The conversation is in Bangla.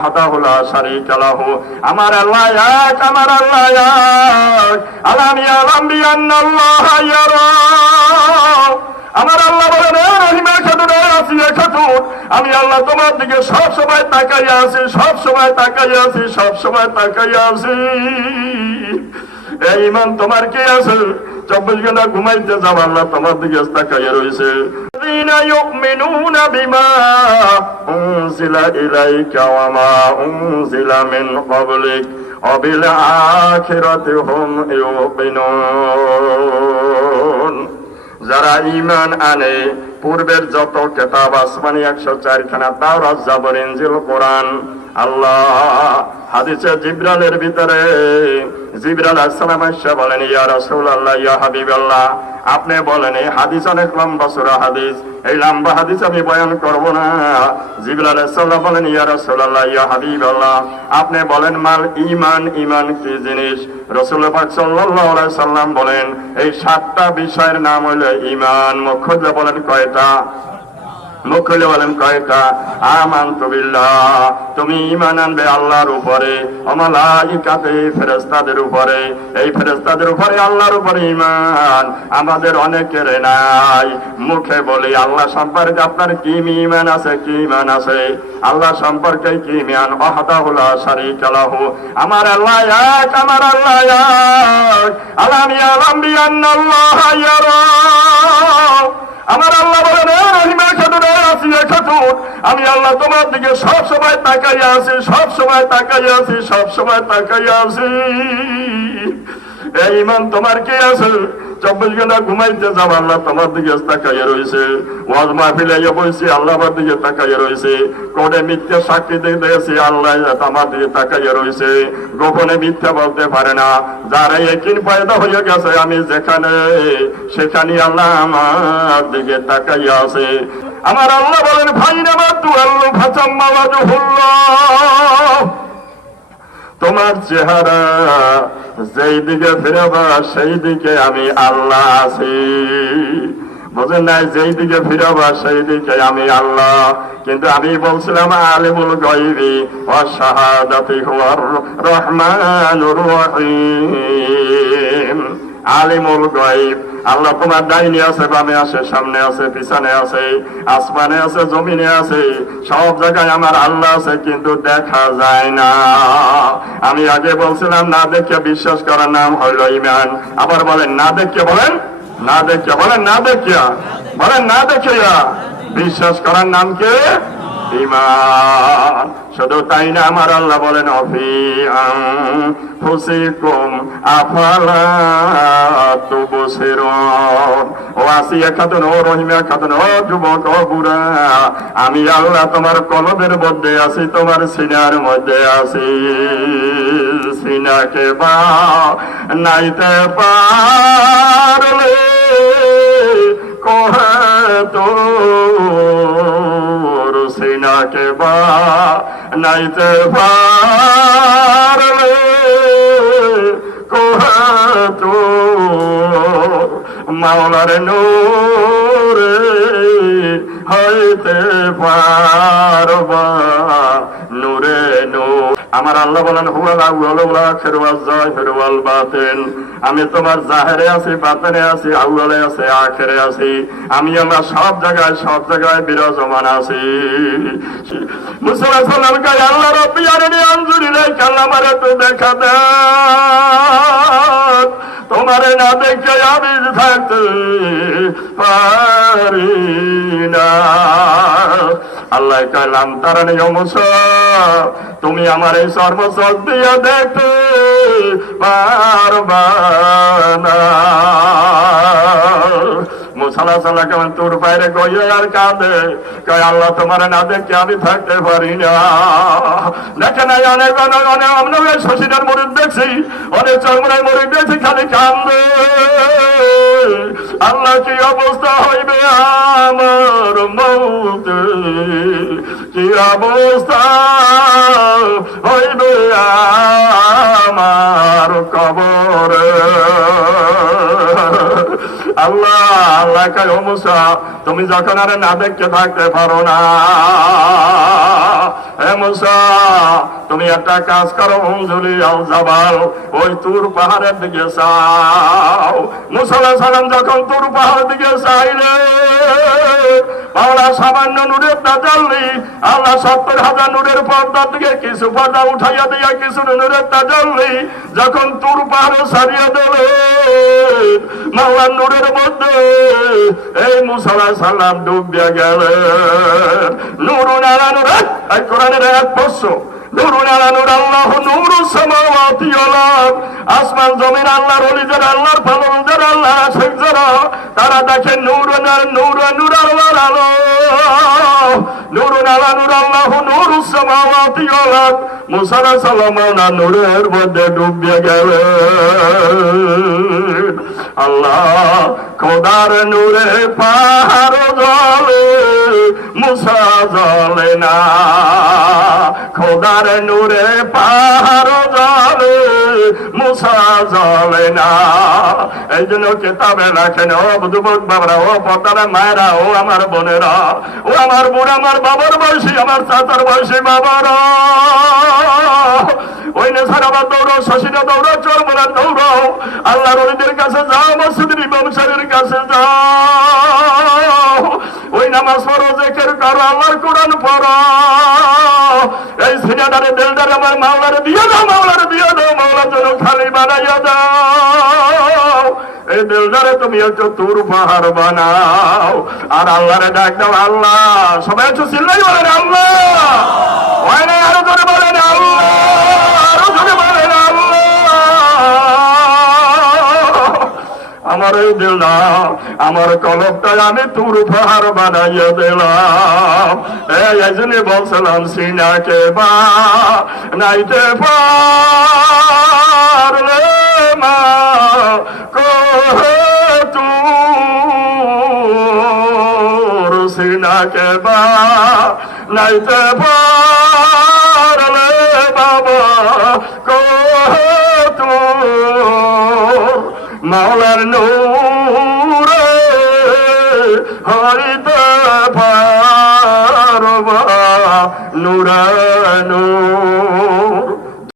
লা শারীকা লাহু। আমার আল্লাহ এক, আমার আল্লাহ এক। আলাম ইয়ালাম বিআন্নাল্লাহা ইয়ারা। আমার আল্লাহ বলেন, রহিমা খাতুন, আসিয়া খাতুন, আমি আল্লাহ তোমার দিকে সব সময় তাকাইয়া আছি, সব সময় তাকাইয়া আছি, সব সময় তাকাইয়া আছি। এই ঈমান তোমার কি আছে? 24 ঘন্টা ঘুমাইতে যাব, আল্লাহ তোমার দিকে তাকাইয়া রয়েছে। ইউমিনুনা বিমা উনজিলা ইলাইকা ওয়া মা উনজিলা মিন ক্বাবলিক ওয়া বিল আখিরাতি হুম ইউকিনুন। যারা ঈমান আনে, পূর্বের যত কিতাব আসমানি 104 খানা, তাওরাত, জাবর, ইনজিল, কোরআন, আল্লাহ হাদিসে জিবরাইলের ভিতরে জিবরাইল আলাইহিস সালাম এসে বলেন, ইয়া রাসূলুল্লাহ, ইয়া হাবিবাল্লাহ, আপনি বলেন। এই হাদিস অনেক লম্বা সূরা হাদিস, এই লম্বা হাদিস আমি বয়ান করব না। জিবরাইল আলাইহিস সালাম বলেন, ইয়া রাসূলুল্লাহ, ইয়া হাবিবাল্লাহ, আপনি বলেন মাল ঈমান, ঈমান কি জিনিস? রাসূল পাক সাল্লাল্লাহু আলাইহি সাল্লাম বলেন, এই 7টা বিষয়ের নাম হলো ঈমান। মুখ খুলে বলেন কয়টা? মুখ খুলে বলেন কয়টা? আমানতু বিল্লাহ, তুমি ঈমান আনবে আল্লাহর উপরে, ওয়া মালাইকাতি, ফেরেশতাদের উপরে। এই ফেরেশতাদের উপরে, আল্লাহর উপরে ঈমান আমাদের অনেকের নাই। মুখে বলি আল্লাহ সম্পর্কে আপনার কি ঈমান আছে? কি ঈমান আছে? আল্লাহ সম্পর্কে কি ঈমান? ওয়াহদাহু লা শারীকা লাহু। আমার আল্লাহ এক, আমার আল্লাহ এক। আলাম ইয়ালাম বিআন্নাল্লাহা ইয়ারা। আমার আল্লাহ বলেন, রহিমা খাতুন, আসিয়া খাতুন, আমি আল্লাহ তোমার দিকে সব সময় তাকাইয়া আছি, সব সময় তাকাইয়া আছি, সব সময় তাকাইয়া আছি। এই ঈমান তোমার কি আছে? 24 ঘন্টা ঘুমাইতে যাব, আল্লাহ তোমার দিকে তাকাইয়া রয়েছে। ওয়াজ মাহফিলে বসে আল্লাহ আমার দিকে তাকাইয়া রয়েছে। কোর্টে মিথ্যা সাক্ষী দিয়েছি, আল্লাহ আমার দিকে তাকাইয়া রয়েছে। গোপনে মিথ্যা বলতে পারে না। যারা ইয়াকিন পয়দা হয়ে গেছে, আমি যেখানে সেখানে আল্লাহ আমার দিকে তাকাইয়া আছে। আমার আল্লাহ বলেন, ফাইনামা তুআল্লু ফাসাম্মা ওয়াজহুল্লাহ, তোমার চেহারা যেই দিকে ফিরাবা সেই দিকে আমি আল্লাহ আছি। বুঝেন নাই? যেই দিকে ফিরাবা সেই দিকে আমি আল্লাহ। কিন্তু আমি বলছিলাম আলিমুল গায়বি ওয়া শাহাদাতি হুয়ার রহমানুর রহিম। আলিমুল গায়ব আল্লাহ তোমার ডাইনে আছে, বামে আছে, সামনে আছে, পিছনে আছে, আসমানে আছে, জমিনে আছে, সব জায়গায় আমার আল্লাহ আছে, কিন্তু দেখা যায় না। আমি আগে বলছিলাম না দেখে বিশ্বাস করার নাম হইল ঈমান। আবার বলেন না দেখে, বলেন না দেখে, বলেন না দেখিয়া, বলেন না দেখিয়া বিশ্বাস করার নাম কে? ঈমান। শুধু তাই না, আমার আল্লাহ বলেন, অফি আনফুসিকুম আফালা তুবসিরুন। ও আসিয়া খাতুন, ও রহিমা খাতুন, ও যুবক, ও বুড়া, আমি আল্লাহ তোমার কলবের মধ্যে আছি, তোমার সিনার মধ্যে আছি। সিনাকে বা নাইতে পারলে কহে তো সিনাকে বা নাইতে পারলে কোহা তো মাওলার নূরে হইতে পারবা নূরে নূর। আমার আল্লাহ বলেন, হুয়াল আউয়াল ওয়াল আখির ওয়াজ যাহির ওয়াল বাতিন, আমি তোমার জাহেরে আছি, বাতিনে আছি, আউয়ালে আছি, আখিরে আছি। আমি আমার সব জায়গায় বিরাজমান আছি। মুসা আলাইহিস সালাম কয়, আল্লাহ রাব্বি আরিনি আনজুর ইলাইকা, আল্লাহ আমারে তো দেখা দেন, তোমারে না দেখে আমি থাকতে পারি না। আল্লাহ কইলাম, তারানি ও মুসা, তুমি আমার এই সর্বচক দিয়ে দেখতে পারবা না। মুসা আলাইহিস সালাম কেমন তোর বাইরে গইয়ে আর কাঁদে, কয় আল্লাহ তোমার না দেখে আমি থাকতে পারি না। দেখে নাই অনেক শশীদের মরিদ দেখছি, অনেক চরমরাই মরিদ দেখছি, খালি কান্দে। আল্লাহ কি অবস্থা হইবে আমার মৌতে, কি অবস্থা হইবে আমার কবরে। আল্লাহ আল্লাহ কয়, ও মুসা, তুমি যখন আর না দেখতে থাকতে পারো না, হে মুসা তুমি একটা কাজ করো, অঞ্জলি আল জাবাল, ওই তুর পাহাড়ের দিকে চাও। মুসা আলাইহিস সালাম যখন তুর পাহাড়ের দিকে চাইলে মাওলা সামান্য নূরের তাজাল্লি, আল্লাহ 70,000 নূরের পর্দা থেকে কিছু পর্দা উঠাইয়া দিয়া কিছু নূরের তাজাল্লি যখন তুর পাহাড়ে ছাড়িয়ে দেবে মাওলার নূরের মধ্যে এই মুসা আলাইহিস সালাম ডুব দিয়ে গেলেন। নূরুন আলা নূর, এই কোরআনের এক পড়ছ, নূরুন আলা নূর, আল্লাহু নূরুস সামাওয়াতি ওয়াল আরদ। আসমান জমিন আল্লাহর ওলি যারা, আল্লাহর পাগল যারা, আল্লাহর আশিক যারা, তারা দেখেন নূরুন নূর নূর আল্লাহর আলো। নূরুন আলা নূর, আল্লাহু নূরুস সামাওয়াতি ওয়াল আরদ। মুসা আলাইহিস সালাম না নূরের মধ্যে ডুব দিয়ে গেলেন। আল্লাহ খোদার নূরে পাহাড় জ্বলে, মুসা জ্বলে না। খোদার নূরে পাহাড় জ্বলে, মুসা জ্বলে না। এই জন্য কিতাবে লেখেন, ও যুবক বাবারা, ও পতারা মায়েরা, ও আমার বোনেরা, ও আমার বুড়া, আমার বাবার বয়সী, আমার চাচার বয়সী বাবারা, ওই নেশার আবার দৌড়ো, শশীরা দৌড়ো, চরমরা দৌড়ো, আল্লাহর ওলিদের কাছে যাও, মসজিদের ইমাম সাহেবের কাছে যাও, ওই নামাজ পড়ো, জিকির করো, আল্লাহর কোরআন পড়ো। এই সিনাদারে দিলদারে আমার মাওলারে দিয়ে দাও, মাওলারে দিয়ে দাও, মাওলার জন্য খালি বানাইয়া দাও। এই দিলদারে তুমি একটু তুর পাহাড় বানাও, আর আল্লাহরে ডাক দাও, আল্লাহ। সবাই একটু চিল্লাই বলেন আল্লাহ, হয় না? আরো জোরে বলেন আল্লাহ, আরো জোরে বলেন আল্লাহ। আমার এই দিলাম, আমার কলবটায় আমি তুর পাহাড় বানাইয়া দিলাম। এই জন্য বলছিলাম সিনাকে বা নাইতে পারলে মা তুর সিনাকে বা নাইতে পারলে বাবা তোর মাওলার নূরে হইতে পারবা নূরে নূর।